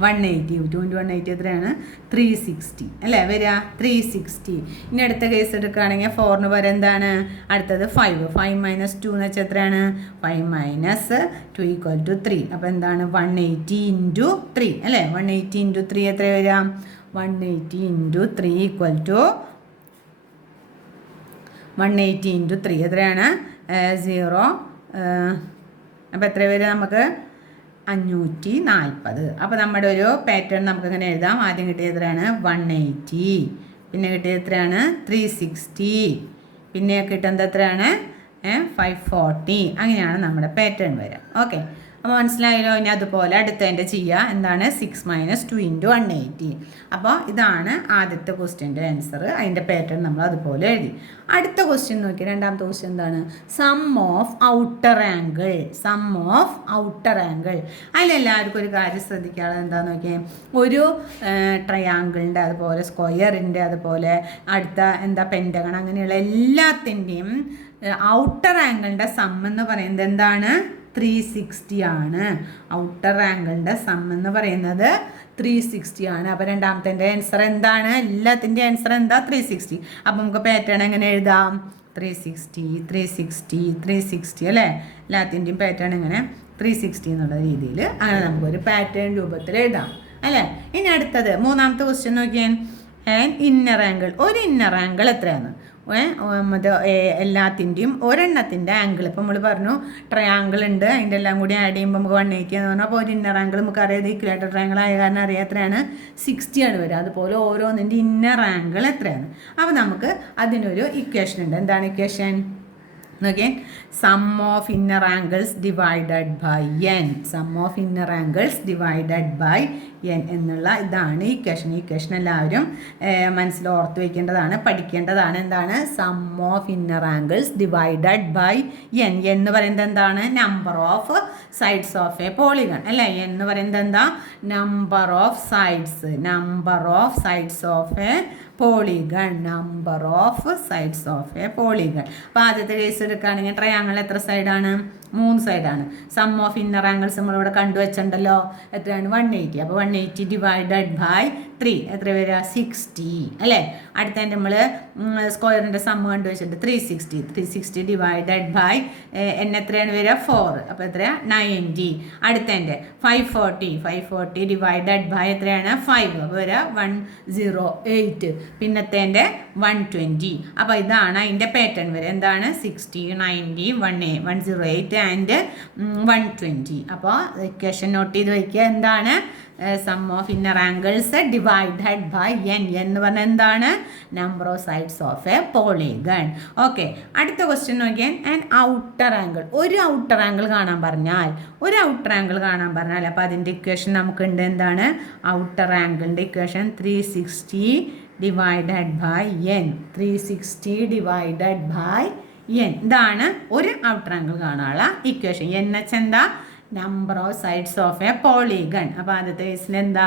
× 180. 2 × 180 എത്രയാണ്? 360 അല്ലേ വരിക? 360. ഇനി അടുത്ത കേസ് എടുക്കുകയാണെങ്കിൽ 4 പകരം എന്താണ്? അടുത്തത് 5. 5 - 2 എന്ന് വെച്ചാൽ എത്രയാണ്? 5 - 2 = 3. അപ്പോൾ എന്താണ്? 180 × 3 അല്ലേ? 180 × 3 എത്ര വരിക? 180 × 3 = 180 × 3 എത്രയാണ്? 0. അപ്പോൾ എത്ര വരിക നമുക്ക്? 540. അപ്പോൾ നമ്മുടെ ഒരു പാറ്റേൺ നമുക്ക് ഇങ്ങനെ എഴുതാം. ആദ്യം കിട്ടിയത് എത്രയാണ്? 180. പിന്നെ കിട്ടിയത് എത്രയാണ്? 360. പിന്നെ കിട്ടുന്നത് എത്രയാണ്? 540. അങ്ങനെയാണ് നമ്മുടെ പാറ്റേൺ വരിക. ഓക്കെ, അപ്പോൾ മനസ്സിലായല്ലോ. ഇനി അതുപോലെ അടുത്തതിൻ്റെ ചെയ്യുക. എന്താണ്? 6 - 2 × 180. അപ്പോൾ ഇതാണ് ആദ്യത്തെ ക്വസ്റ്റ്യൻ്റെ ആൻസർ. അതിൻ്റെ പാറ്റേൺ നമ്മൾ അതുപോലെ എഴുതി. അടുത്ത ക്വസ്റ്റ്യൻ നോക്കി. രണ്ടാമത്തെ ക്വസ്റ്റ്യൻ എന്താണ്? Sum of outer angle. Sum of outer angle. അതിലെല്ലാവർക്കും ഒരു കാര്യം ശ്രദ്ധിക്കാനുള്ളത് എന്താണെന്ന് നോക്കിയേ. ഒരു ട്രയാങ്കിളിൻ്റെ, അതുപോലെ സ്ക്വയറിൻ്റെ, അതുപോലെ അടുത്ത പെൻറ്റഗൺ, അങ്ങനെയുള്ള എല്ലാത്തിൻ്റെയും ഔട്ടർ ആംഗിളിൻ്റെ സം എന്ന് പറയുന്നത് എന്താണ്? 360 ആണ്. ഔട്ടർ ആംഗിളിൻ്റെ സം എന്ന് പറയുന്നത് 360 ആണ്. അപ്പോൾ രണ്ടാമത്തെ ആൻസർ എന്താണ്? എല്ലാത്തിൻ്റെ ആൻസർ എന്താ? 360. അപ്പോൾ നമുക്ക് പാറ്റേൺ എങ്ങനെ എഴുതാം? 360 360 360 അല്ലേ? എല്ലാത്തിൻ്റെയും പാറ്റേൺ ഇങ്ങനെ 360 എന്നുള്ള രീതിയിൽ അങ്ങനെ നമുക്കൊരു പാറ്റേൺ രൂപത്തിൽ എഴുതാം അല്ലേ? ഇനി അടുത്തത് മൂന്നാമത്തെ ക്വസ്റ്റ്യൻ നോക്കിയാൽ ഇന്നർ ആംഗിൾ. ഒരു ഇന്നർ ആംഗിൾ എത്രയാണ്? എല്ലാത്തിൻ്റെയും ഒരെണ്ണത്തിൻ്റെ ആംഗിൾ. ഇപ്പോൾ നമ്മൾ പറഞ്ഞു ട്രയാങ്കിൾ ഉണ്ട്, അതിൻ്റെ എല്ലാം കൂടി ആഡ് ചെയ്യുമ്പോൾ നമുക്ക് 180 എന്ന് പറഞ്ഞാൽ, അപ്പോൾ ഒരു ഇന്നർ ആംഗിൾ നമുക്ക് അറിയാം. ഇക്വലേറ്റർ ട്രയാങ്കിൾ ആയ കാരണം അറിയാം എത്രയാണ്? 60 ആണ് വരിക. അതുപോലെ ഓരോന്നിൻ്റെ ഇന്നർ ആംഗിൾ എത്രയാണ്? അപ്പോൾ നമുക്ക് അതിനൊരു ഇക്വേഷൻ ഉണ്ട്. എന്താണ് ഇക്വേഷൻ? നോക്കിയേ. Sum of inner angles divided by n. Sum of inner angles divided by n എന്നുള്ള ഇതാണ് ഇക്വേഷൻ. ഈ ഇക്വേഷൻ എല്ലാവരും മനസ്സിൽ ഓർത്ത് വയ്ക്കേണ്ടതാണ്, പഠിക്കേണ്ടതാണ്. എന്താണ്? Sum of inner angles divided by n. എന്ന് പറയുന്നത് എന്താണ്? Number of sides of a polygon അല്ലേ? എന്ന് പറയുന്നത് എന്താ? Number of sides. Number of sides of a polygon. Number of sides of a polygon. അപ്പോൾ ആദ്യത്തെ കേസ് എടുക്കുകയാണെങ്കിൽ ട്രയാങ്കിൾ എത്ര സൈഡാണ്? 3 സൈഡാണ്. സം ഓഫ് ഇന്നർ ആംഗിൾസ് നമ്മളിവിടെ കണ്ടുവച്ചിട്ടുണ്ടല്ലോ. എത്രയാണ്? 180. അപ്പോൾ 180 ഡിവൈഡഡ് ബൈ 3 എത്ര വരിക? 60 അല്ലേ? അടുത്ത നമ്മൾ സ്ക്വയറിൻ്റെ സം കണ്ടുവച്ചിട്ടുണ്ട് 360. 360 ഡിവൈഡഡ് ബൈ എത്രയാണ് വരിക? 4. അപ്പോൾ എത്രയാണ്? 90. അടുത്തതിൻ്റെ 540 ഡിവൈഡഡ് ബൈ എത്രയാണ്? 5. അപ്പോൾ വരിക 108. പിന്നത്തേൻ്റെ 120. അപ്പോൾ ഇതാണ് അതിൻ്റെ പാറ്റേൺ വരെ. എന്താണ്? 60 90 108 ആൻഡ് 120. അപ്പോൾ ഇക്വേഷൻ നോട്ട് ചെയ്ത് വയ്ക്കുക. എന്താണ്? Sum of inner angles divided by n എന്ന് പറഞ്ഞാൽ എന്താണ്? Number of sides of a polygon. Okay, അടുത്ത ക്വസ്റ്റ്യൻ നോക്കിയാൽ ഔട്ടർ ആംഗിൾ. ഒരു ഔട്ടർ ആംഗിൾ കാണാൻ പറഞ്ഞാൽ അപ്പോൾ അതിൻ്റെ ഇക്വേഷൻ നമുക്കുണ്ട്. എന്താണ്? ഔട്ടർ ആംഗിളിൻ്റെ equation 360 divided by n. 360 divided by n. ഇതാണ് ഒരു ഔട്ടർ ആംഗിൾ കാണാനുള്ള ഇക്വേഷൻ. n വെച്ചാൽ എന്താ? Number of sides of a polygon. അപ്പോൾ ആദ്യത്തെ കേസിൽ എന്താ?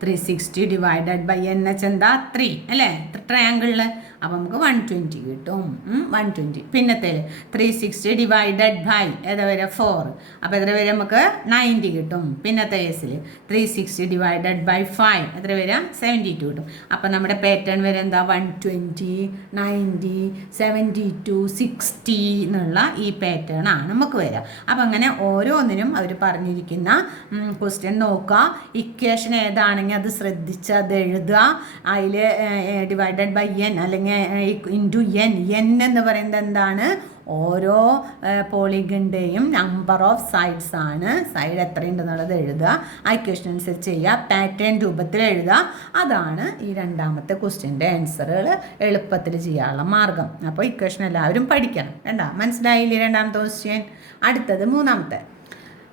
360 ഡിവൈഡഡ് ബൈ n വെച്ചാൽ എന്താ? 3 അല്ലേ? ട്രയാങ്കിളിൽ. അപ്പോൾ നമുക്ക് 120 കിട്ടും. 120. പിന്നത്തെ 360 ഡിവൈഡഡ് ബൈ ഏതാ വരെ? 4. അപ്പോൾ എത്ര വരെ? നമുക്ക് 90 കിട്ടും. പിന്നത്തെ കേസിൽ 360 ഡിവൈഡഡ് ബൈ 5 എത്ര വരെ? 72 കിട്ടും. അപ്പോൾ നമ്മുടെ പാറ്റേൺ വരെ എന്താ? 120 90 72 60 എന്നുള്ള ഈ പാറ്റേൺ ആണ് നമുക്ക് വരിക. അപ്പോൾ അങ്ങനെ ഓരോന്നിനും അവർ പറഞ്ഞിരിക്കുന്ന ക്വസ്റ്റ്യൻ നോക്കുക. ഇക്വേഷൻ ഏതാണെങ്കിൽ അത് ശ്രദ്ധിച്ച് അത് എഴുതുക. അതിൽ ഡിവൈഡഡ് ബൈ n അല്ലെങ്കിൽ ഇൻറ്റു n. n എന്ന് പറയുന്നത് എന്താണ്? ഓരോ പോളിഗണിൻ്റെയും നമ്പർ ഓഫ് സൈഡ്സ് ആണ്. സൈഡ് എത്രയുണ്ടെന്നുള്ളത് എഴുതുക. ആ ഇക്വേഷൻ അനുസരിച്ച് ചെയ്യുക. പാറ്റേൺ രൂപത്തിൽ എഴുതുക. അതാണ് ഈ രണ്ടാമത്തെ ക്വസ്റ്റ്യൻ്റെ ആൻസറുകൾ എളുപ്പത്തിൽ ചെയ്യാനുള്ള മാർഗം. അപ്പോൾ ഇക്വേഷൻ എല്ലാവരും പഠിക്കണം. മനസ്സിലായില്ലേ രണ്ടാമത്തെ ക്വസ്റ്റ്യൻ? അടുത്തത് മൂന്നാമത്തെ.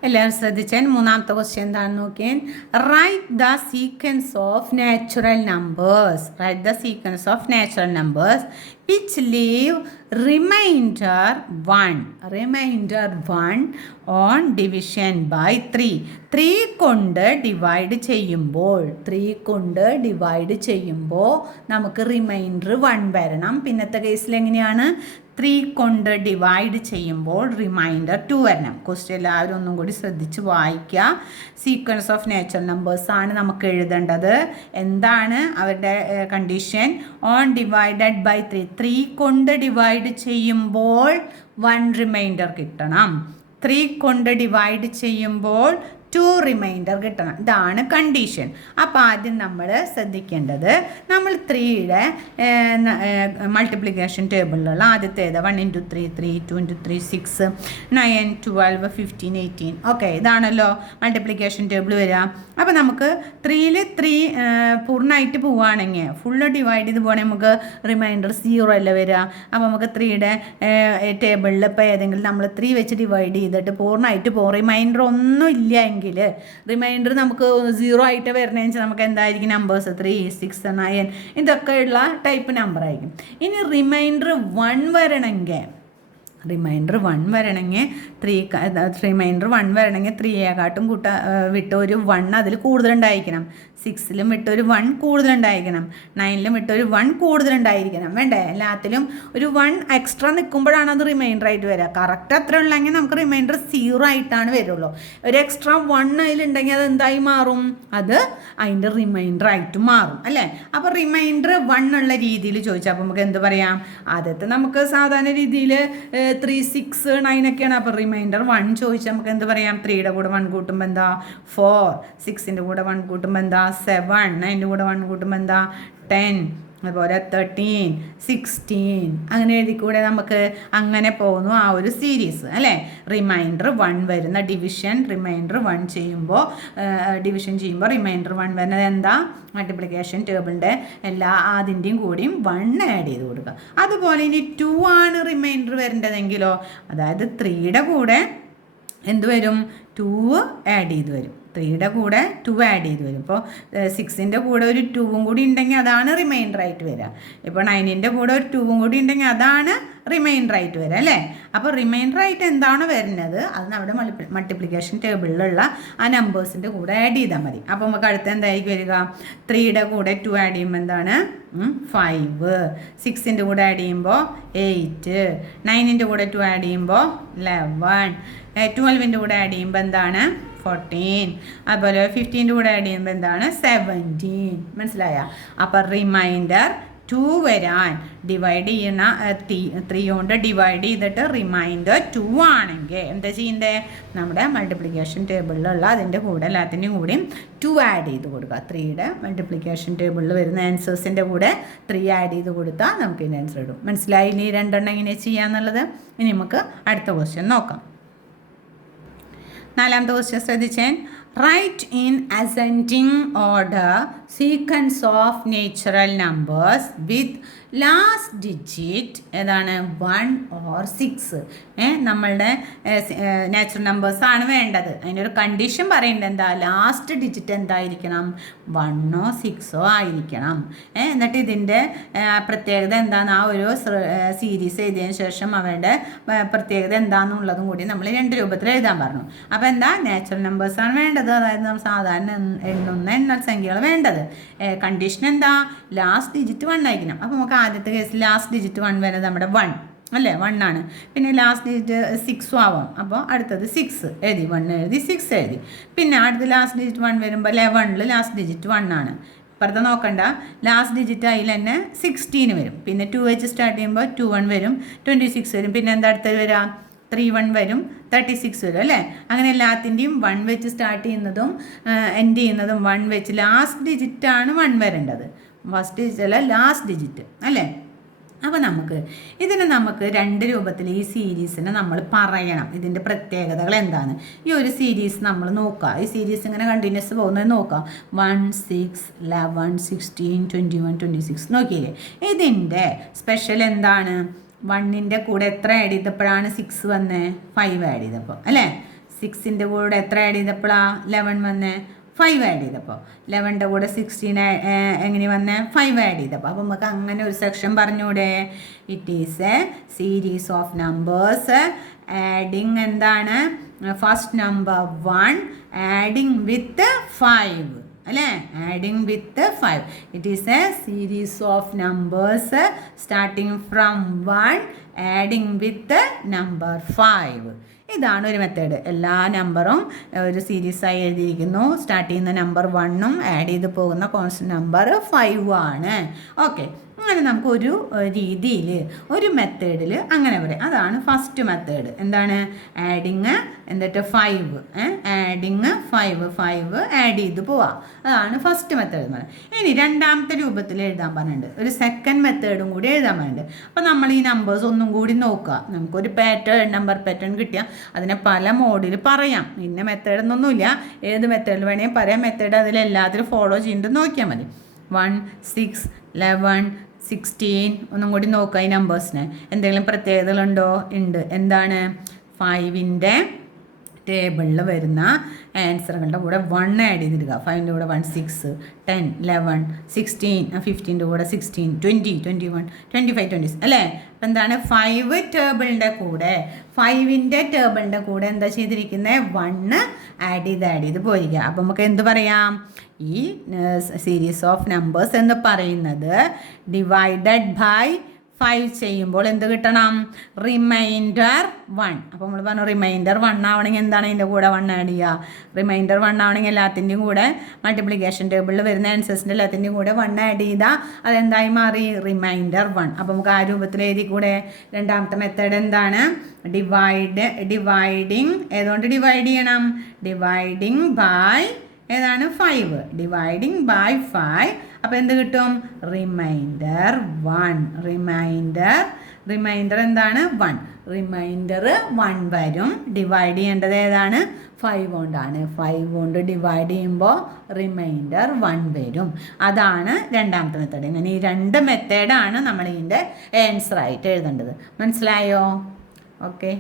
എല്ലാവരും ശ്രദ്ധിച്ചാൽ മൂന്നാമത്തെ ക്വസ്റ്റ്യൻ എന്താണെന്ന് നോക്കിയാൽ write the sequence of natural numbers. Write the sequence of natural numbers which leave remainder 1 on division by 3. 3 കൊണ്ട് ഡിവൈഡ് ചെയ്യുമ്പോൾ നമുക്ക് റിമൈൻഡർ 1 വരണം. പിന്നത്തെ കേസിൽ എങ്ങനെയാണ്? 3 കൊണ്ട് ഡിവൈഡ് ചെയ്യുമ്പോൾ റിമൈൻഡർ 2 വരണം. ക്വസ്റ്റ്യൻ എല്ലാവരും ഒന്നും കൂടി ശ്രദ്ധിച്ച് വായിക്കുക. സീക്വൻസ് ഓഫ് നാച്ചുറൽ നമ്പേഴ്സ് ആണ് നമുക്ക് എഴുതേണ്ടത്. എന്താണ് അവരുടെ കണ്ടീഷൻ? ഓൺ ഡിവൈഡഡ് ബൈ 3 കൊണ്ട് ഡിവൈഡ് ചെയ്യുമ്പോൾ 1 റിമൈൻഡർ കിട്ടണം. 3 കൊണ്ട് ഡിവൈഡ് ചെയ്യുമ്പോൾ 2 റിമൈൻഡർ കിട്ടണം. ഇതാണ് കണ്ടീഷൻ. അപ്പോൾ ആദ്യം നമ്മൾ ശ്രദ്ധിക്കേണ്ടത്, നമ്മൾ 3യുടെ മൾട്ടിപ്ലിക്കേഷൻ ടേബിളിലുള്ള ആദ്യത്തേത് 1 × 3 3, 2 × 3 6, 9 12 15 18. ഓക്കെ, ഇതാണല്ലോ മൾട്ടിപ്ലിക്കേഷൻ ടേബിൾ വരിക. അപ്പോൾ നമുക്ക് 3ൽ 3 പൂർണ്ണമായിട്ട് പോവുകയാണെങ്കിൽ, ഫുള്ള് ഡിവൈഡ് ചെയ്ത് പോവുകയാണെങ്കിൽ നമുക്ക് റിമൈൻഡർ 0 അല്ലേ വരിക. അപ്പോൾ നമുക്ക് 3യുടെ ടേബിളിൽ ഇപ്പോൾ ഏതെങ്കിലും നമ്മൾ 3 വെച്ച് ഡിവൈഡ് ചെയ്തിട്ട് പൂർണ്ണമായിട്ട് പോകും, റിമൈൻഡർ ഒന്നും ഇല്ല എങ്കിൽ റിമൈൻഡർ നമുക്ക് 0 ആയിട്ട് വരണമെന്ന് വെച്ചാൽ നമുക്ക് എന്തായിരിക്കും നമ്പേഴ്സ്? 3, 6, 9 ഇതൊക്കെയുള്ള ടൈപ്പ് നമ്പർ ആയിരിക്കും. ഇനി റിമൈൻഡർ 1 വരണമെങ്കിൽ 3യെക്കാട്ടും വിട്ട് ഒരു 1 അതിൽ കൂടുതലുണ്ടായിരിക്കണം. 6ലും വിട്ട് ഒരു 1 കൂടുതലുണ്ടായിരിക്കണം. 9ലും വിട്ട് ഒരു 1 കൂടുതലുണ്ടായിരിക്കണം. വേണ്ടേ? എല്ലാത്തിലും ഒരു 1 എക്സ്ട്രാ നിൽക്കുമ്പോഴാണ് അത് റിമൈൻഡർ ആയിട്ട് വരിക. കറക്റ്റ് അത്ര ഉള്ളെങ്കിൽ നമുക്ക് റിമൈൻഡർ 0 ആയിട്ടാണ് വരുള്ളൂ. ഒരു എക്സ്ട്രാ 1 അതിലുണ്ടെങ്കിൽ അത് എന്തായി മാറും? അത് അതിൻ്റെ റിമൈൻഡർ ആയിട്ട് മാറും അല്ലേ? അപ്പോൾ റിമൈൻഡർ 1 ഉള്ള രീതിയിൽ ചോദിച്ചാൽ അപ്പോൾ നമുക്ക് എന്ത് പറയാം? ആദ്യത്തെ നമുക്ക് സാധാരണ രീതിയിൽ 3, 6, 9 ഒക്കെയാണ്. അപ്പോൾ റിമൈൻഡർ 1 ചോദിച്ചാൽ നമുക്ക് എന്ത് പറയാം? 3യുടെ കൂടെ 1 കൂട്ടുമ്പോൾ എന്താ? 4, 6ൻ്റെ കൂടെ 1 കൂട്ടുമ്പോൾ എന്താ? 7, 9ൻ്റെ കൂടെ 1 കൂട്ടുമ്പോൾ എന്താ? 10, അതുപോലെ 13, 16 അങ്ങനെ എഴുതി കൂടെ നമുക്ക് അങ്ങനെ പോകുന്നു ആ ഒരു സീരീസ് അല്ലേ? റിമൈൻഡർ 1 വരുന്ന ഡിവിഷൻ റിമൈൻഡർ 1 ചെയ്യുമ്പോൾ റിമൈൻഡർ 1 വരുന്നത് എന്താ? മൾട്ടിപ്ലിക്കേഷൻ ടേബിളിൻ്റെ അതിൻ്റെയും കൂടിയും 1 ആഡ് ചെയ്ത് കൊടുക്കുക. അതുപോലെ ഇനി 2 ആണ് റിമൈൻഡർ വരേണ്ടതെങ്കിലോ, അതായത് 3യുടെ കൂടെ എന്ത് വരും? 2 ആഡ് ചെയ്ത് വരും. 3യുടെ കൂടെ 2 ആഡ് ചെയ്ത് വരും. ഇപ്പോൾ 6ൻ്റെ കൂടെ ഒരു 2 കൂടി ഉണ്ടെങ്കിൽ അതാണ് റിമൈൻഡർ ആയിട്ട് വരിക. ഇപ്പോൾ 9ൻ്റെ കൂടെ ഒരു 2 കൂടി ഉണ്ടെങ്കിൽ അതാണ് റിമൈൻഡർ ആയിട്ട് വരിക അല്ലേ? അപ്പോൾ റിമൈൻഡർ ആയിട്ട് എന്താണ് വരുന്നത് അത് നമ്മുടെ മൾട്ടിപ്ലിക്കേഷൻ ടേബിളിലുള്ള ആ നമ്പേഴ്സിൻ്റെ കൂടെ ആഡ് ചെയ്താൽ മതി. അപ്പോൾ നമുക്ക് അടുത്ത എന്തായിരിക്കും വരിക? 3യുടെ കൂടെ 2 ആഡ് ചെയ്യുമ്പോൾ എന്താണ്? 5, 6ൻ്റെ കൂടെ ആഡ് ചെയ്യുമ്പോൾ 8, 9ൻ്റെ കൂടെ 2 ആഡ് ചെയ്യുമ്പോൾ 11, 12ൻ്റെ കൂടെ ആഡ് ചെയ്യുമ്പോൾ എന്താണ്? 14, അതുപോലെ 15ൻ്റെ കൂടെ ആഡ് ചെയ്യുമ്പോൾ എന്താണ്? 17. മനസ്സിലായ? അപ്പോൾ റിമൈൻഡർ 2 വരാൻ ഡിവൈഡ് ചെയ്യുന്ന 3 കൊണ്ട് ഡിവൈഡ് ചെയ്തിട്ട് റിമൈൻഡർ 2 ആണെങ്കിൽ എന്താ ചെയ്യേണ്ടത്? നമ്മുടെ മൾട്ടിപ്ലിക്കേഷൻ ടേബിളിലുള്ള അതിൻ്റെ കൂടെ എല്ലാത്തിൻ്റെയും കൂടിയും 2 ആഡ് ചെയ്ത് കൊടുക്കുക. 3യുടെ മൾട്ടിപ്ലിക്കേഷൻ ടേബിളിൽ വരുന്ന ആൻസേഴ്സിൻ്റെ കൂടെ 3 ആഡ് ചെയ്ത് കൊടുത്താൽ നമുക്ക് ഇതിൻ്റെ ആൻസർ ഇടും. മനസ്സിലായി? ഇനി 2 എങ്ങനെ ചെയ്യാന്നുള്ളത്. ഇനി നമുക്ക് അടുത്ത ക്വസ്റ്റ്യൻ നോക്കാം. 4ാമത്തെ ക്വസ്റ്റ്യൻ ശ്രദ്ധിച്ചേ. Write in ascending order sequence of natural numbers with last digit ഏതാണ്? 1 or 6. നമ്മളുടെ നാച്ചുറൽ നമ്പേഴ്സാണ് വേണ്ടത്. അതിനൊരു കണ്ടീഷൻ പറയുന്നുണ്ട്. എന്താ? ലാസ്റ്റ് ഡിജിറ്റ് എന്തായിരിക്കണം? 1 or 6 ആയിരിക്കണം. എന്നിട്ട് ഇതിൻ്റെ പ്രത്യേകത എന്താണെന്ന് ആ ഒരു സീരീസ് എഴുതിയതിന് ശേഷം അവരുടെ പ്രത്യേകത എന്താണെന്നുള്ളതും കൂടി നമ്മൾ 2 രൂപത്തിൽ എഴുതാൻ പറഞ്ഞു. അപ്പോൾ എന്താ? നാച്ചുറൽ നമ്പേഴ്സാണ് വേണ്ടത്. അതായത് നമ്മൾ സാധാരണ എണ്ണുന്ന എണ്ണസംഖ്യകൾ വേണ്ടത്. കണ്ടീഷൻ എന്താ? ലാസ്റ്റ് ഡിജിറ്റ് 1 ആയിരിക്കണം. അപ്പോൾ നമുക്ക് ആദ്യത്തെ കേസിൽ ലാസ്റ്റ് ഡിജിറ്റ് 1 വരുന്നത് നമ്മുടെ 1 അല്ലേ? 1 ആണ്. പിന്നെ ലാസ്റ്റ് ഡിജിറ്റ് 6 ആവാം. അപ്പോൾ അടുത്തത് 6 എഴുതി, 1 എഴുതി, 6 എഴുതി. പിന്നെ അടുത്ത ലാസ്റ്റ് ഡിജിറ്റ് 1 വരുമ്പോൾ 11ൽ ലാസ്റ്റ് ഡിജിറ്റ് 1 ആണ്. ഇപ്പുറത്തെ നോക്കണ്ട, ലാസ്റ്റ് ഡിജിറ്റ് അതിൽ തന്നെ 16 വരും. പിന്നെ 2 വെച്ച് സ്റ്റാർട്ട് ചെയ്യുമ്പോൾ 21 വരും, 26 വരും. പിന്നെ എന്താ അടുത്തത് വരാം? 31 വരും, 36 വരും അല്ലേ? അങ്ങനെ എല്ലാത്തിൻ്റെയും 1 വെച്ച് സ്റ്റാർട്ട് ചെയ്യുന്നതും എൻഡ് ചെയ്യുന്നതും 1 വെച്ച് ലാസ്റ്റ് ഡിജിറ്റാണ് 1 വരേണ്ടത്. ഫസ്റ്റ് ഡിജിറ്റ് അല്ല, ലാസ്റ്റ് ഡിജിറ്റ് അല്ലേ? അപ്പോൾ നമുക്ക് 2 രൂപത്തിൽ ഈ സീരീസിനെ നമ്മൾ പറയണം. ഇതിൻ്റെ പ്രത്യേകതകൾ എന്താണ്? ഈ ഒരു സീരീസ് നമ്മൾ നോക്കുക. ഈ സീരീസ് ഇങ്ങനെ കണ്ടിന്യൂസ് പോകുന്നത് നോക്കുക. 1, 6, 11, 16, 21, 26 നോക്കിയില്ലേ? ഇതിൻ്റെ സ്പെഷ്യൽ എന്താണ്? 1ൻ്റെ കൂടെ എത്ര ആഡ് ചെയ്തപ്പോഴാണ് 6 വന്നേ? 5 ആഡ് ചെയ്തപ്പോൾ അല്ലേ? 6ൻ്റെ കൂടെ എത്ര ആഡ് ചെയ്തപ്പോഴാണ് 11 വന്നേ? 5 ആഡ് ചെയ്തപ്പോൾ. 11ൻ്റെ കൂടെ 16 എങ്ങനെ വന്നേ? 5 ആഡ് ചെയ്തപ്പോൾ. അപ്പോൾ നമുക്ക് അങ്ങനെ ഒരു സെക്ഷൻ പറഞ്ഞൂടെ? It is A series of numbers adding എന്താണ്? ഫസ്റ്റ് നമ്പർ 1 ആഡിങ് വിത്ത് 5. അല്ലേ? Adding with 5. It is A series of numbers starting from 1 adding with number 5. ഇതാണ് ഒരു മെത്തേഡ്. എല്ലാ നമ്പറും ഒരു സീരീസായി എഴുതിയിരിക്കുന്നു. സ്റ്റാർട്ട് ചെയ്യുന്ന നമ്പർ 1ഉം ആഡ് ചെയ്ത് പോകുന്ന കോൺസ്റ്റന്റ് നമ്പർ 5 ആണ്. ഓക്കെ, അങ്ങനെ നമുക്ക് ഒരു രീതിയിൽ ഒരു മെത്തേഡിൽ അങ്ങനെ പറയാം. അതാണ് ഫസ്റ്റ് മെത്തേഡ്. എന്താണ്? ആഡിങ് എന്നിട്ട് 5 ആഡിങ് 5 ആഡ് ചെയ്ത് പോവാം. അതാണ് ഫസ്റ്റ് മെത്തേഡ് എന്ന് പറയുന്നത്. ഇനി രണ്ടാമത്തെ രൂപത്തിൽ എഴുതാൻ പറഞ്ഞിട്ടുണ്ട്. ഒരു സെക്കൻഡ് മെത്തേഡും കൂടി എഴുതാൻ പറഞ്ഞിട്ടുണ്ട്. അപ്പോൾ നമ്മൾ ഈ നമ്പേഴ്സ് ഒന്നും കൂടി നോക്കുക. നമുക്കൊരു നമ്പർ പാറ്റേൺ കിട്ടിയാൽ അതിനെ പല മോഡിൽ പറയാം. ഇന്ന മെത്തേഡ് എന്നൊന്നുമില്ല, ഏത് മെത്തേഡിൽ വേണമെങ്കിൽ പറയാം. മെത്തേഡ് അതിലെല്ലാത്തിലും ഫോളോ ചെയ്യുന്നുണ്ട് നോക്കിയാൽ മതി. 1, 6, 11, 16 ഒന്നും കൂടി നോക്കുക. ഈ നമ്പേഴ്സിന് എന്തെങ്കിലും പ്രത്യേകതകളുണ്ടോ? ഉണ്ട്. എന്താണ്? 5ൻ്റെ ടേബിളിൽ വരുന്ന ആൻസറുകളുടെ കൂടെ 1 ആഡ് ചെയ്തിടുക. 5ൻ്റെ കൂടെ 1, 6, 10, 11, 16, 15ൻ്റെ കൂടെ 16, 20, 21, 25, 20 അല്ലേ? അപ്പം എന്താണ്? 5 ടേബിളിൻ്റെ കൂടെ 5ൻ്റെ ടേബിളിൻ്റെ കൂടെ എന്താ ചെയ്തിരിക്കുന്നത്? 1 ആഡ് ചെയ്ത് പോയിരിക്കുക. അപ്പം നമുക്ക് എന്ത് പറയാം? ഈ സീരീസ് ഓഫ് നമ്പേഴ്സ് എന്ന് പറയുന്നത് ഡിവൈഡഡ് ബൈ 5 ചെയ്യുമ്പോൾ എന്ത് കിട്ടണം? റിമൈൻഡർ 1. അപ്പോൾ നമ്മൾ പറഞ്ഞു റിമൈൻഡർ 1 ആവണമെങ്കിൽ എന്താണ് അതിൻ്റെ കൂടെ 1 ആഡ് ചെയ്യുക? റിമൈൻഡർ 1 ആവണമെങ്കിൽ എല്ലാത്തിൻ്റെയും കൂടെ മൾട്ടിപ്ലിക്കേഷൻ ടേബിളിൽ വരുന്ന ആൻസേഴ്സിൻ്റെ എല്ലാത്തിൻ്റെയും കൂടെ 1 ആഡ് ചെയ്താൽ അതെന്തായി മാറി? റിമൈൻഡർ 1. അപ്പോൾ നമുക്ക് ആ രൂപത്തിൽ എഴുതി കൂടെ. രണ്ടാമത്തെ മെത്തേഡ് എന്താണ്? ഡിവൈഡിങ് ഏതുകൊണ്ട് ഡിവൈഡ് ചെയ്യണം? ഡിവൈഡിങ് ബൈ ഏതാണ്? 5. Dividing by 5. അപ്പോൾ എന്ത് കിട്ടും? റിമൈൻഡർ 1. റിമൈൻഡർ എന്താണ്? 1. റിമൈൻഡർ 1 വരും. ഡിവൈഡ് ചെയ്യേണ്ടത് ഏതാണ്? 5 കൊണ്ടാണ്. 5 കൊണ്ട് ഡിവൈഡ് ചെയ്യുമ്പോൾ റിമൈൻഡർ 1 വരും. അതാണ് രണ്ടാമത്തെ മെത്തേഡ്. ഇങ്ങനെ ഈ 2 മെത്തേഡാണ് നമ്മൾ ഇതിൻ്റെ ആൻസർ ആയിട്ട് എഴുതേണ്ടത്. മനസ്സിലായോ? ഓക്കെ.